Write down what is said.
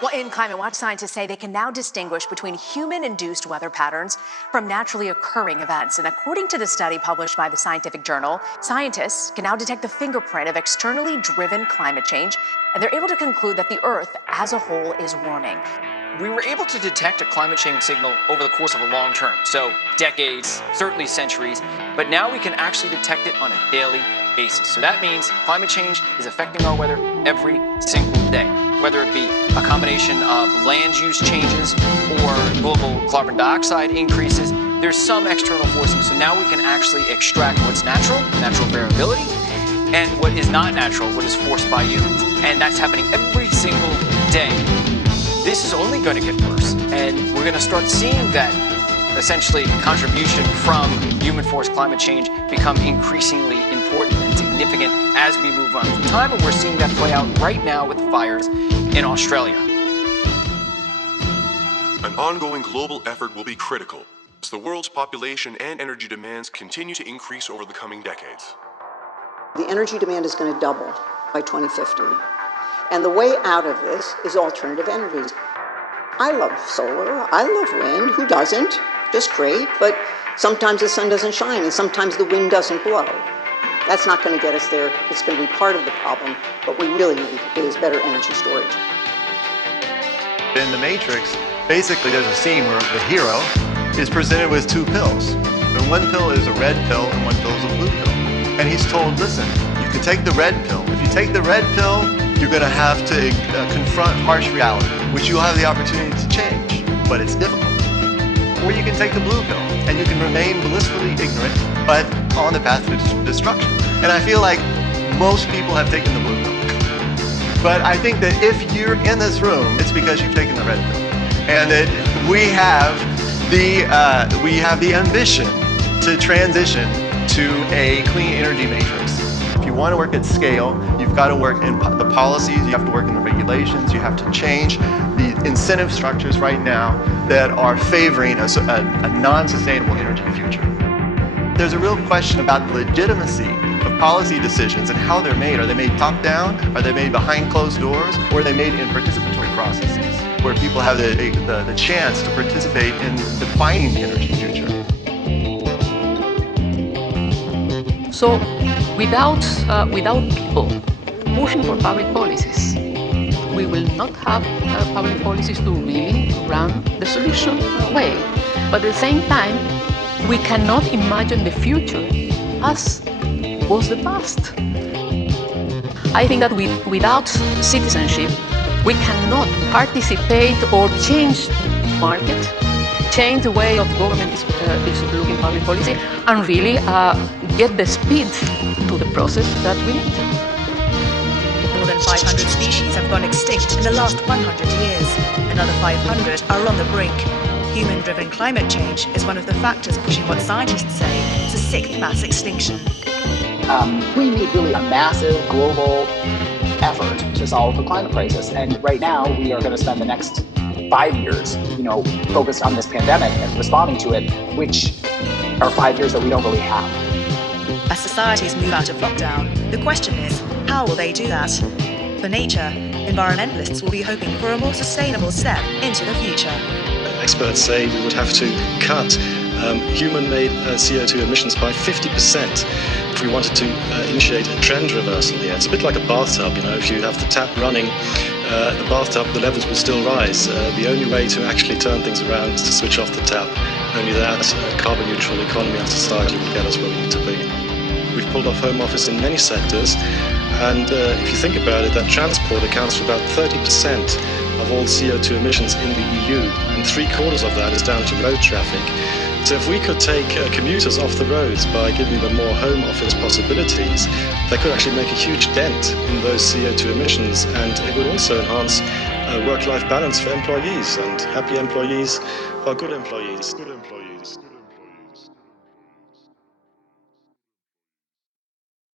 Well, in Climate Watch, scientists say they can now distinguish between human-induced weather patterns from naturally occurring events. And according to the study published by the scientific journal, scientists can now detect the fingerprint of externally driven climate change, and they're able to conclude that the Earth as a whole is warming. We were able to detect a climate change signal over the course of a long term, so decades, certainly centuries, but now we can actually detect it on a daily basis. So that means climate change is affecting our weather every single day, whether it be a combination of land use changes or global carbon dioxide increases. There's some external forcing, so now we can actually extract what's natural variability, and what is not natural, what is forced by humans. And that's happening every single day. This is only going to get worse, and we're going to start seeing that essentially contribution from human-forced climate change become increasingly important and significant as we move on through time, and we're seeing that play out right now with the fires in Australia. An ongoing global effort will be critical as the world's population and energy demands continue to increase over the coming decades. The energy demand is going to double by 2050. And the way out of this is alternative energies. I love solar, I love wind, who doesn't? Just great, but sometimes the sun doesn't shine and sometimes the wind doesn't blow. That's not going to get us there. It's going to be part of the problem. What we really need is better energy storage. In The Matrix, basically there's a scene where the hero is presented with two pills. And one pill is a red pill and one pill is a blue pill. And he's told, listen, you can take the red pill. If you take the red pill, you're going to have to confront harsh reality, which you'll have the opportunity to change, but it's difficult. Or you can take the blue pill, and you can remain blissfully ignorant, but on the path to destruction. And I feel like most people have taken the blue pill. But I think that if you're in this room, it's because you've taken the red pill. And that we have the ambition to transition to a clean energy matrix. If you want to work at scale, you've got to work in the policies, you have to work in the regulations, you have to change the incentive structures right now that are favoring a non-sustainable energy future. There's a real question about the legitimacy of policy decisions and how they're made. Are they made top-down? Are they made behind closed doors? Or are they made in participatory processes where people have the chance to participate in defining the energy future? So, without people pushing for public policies, we will not have public policies to really run the solution way. But at the same time, we cannot imagine the future as was the past. I think that without citizenship, we cannot participate or change the market, change the way of government is looking at public policy, and really get the speed to the process that we need. More than 500 species have gone extinct in the last 100 years. Another 500 are on the brink. Human-driven climate change is one of the factors pushing what scientists say is a sixth mass extinction. We need really a massive global effort to solve the climate crisis. And right now, we are going to spend the next 5 years, focused on this pandemic and responding to it, which are 5 years that we don't really have. As societies move out of lockdown, the question is, how will they do that? For nature, environmentalists will be hoping for a more sustainable step into the future. Experts say we would have to cut human-made CO2 emissions by 50% if we wanted to initiate a trend reversal here. It's a bit like a bathtub, if you have the tap running, the bathtub, the levels will still rise. The only way to actually turn things around is to switch off the tap. Only that carbon-neutral economy and society will get us where we need to be. We've pulled off home office in many sectors, and if you think about it, that transport accounts for about 30% of all CO2 emissions in the EU, and 3/4 of that is down to road traffic. So if we could take commuters off the roads by giving them more home office possibilities, they could actually make a huge dent in those CO2 emissions, and it would also enhance work-life balance for employees, and happy employees are good employees.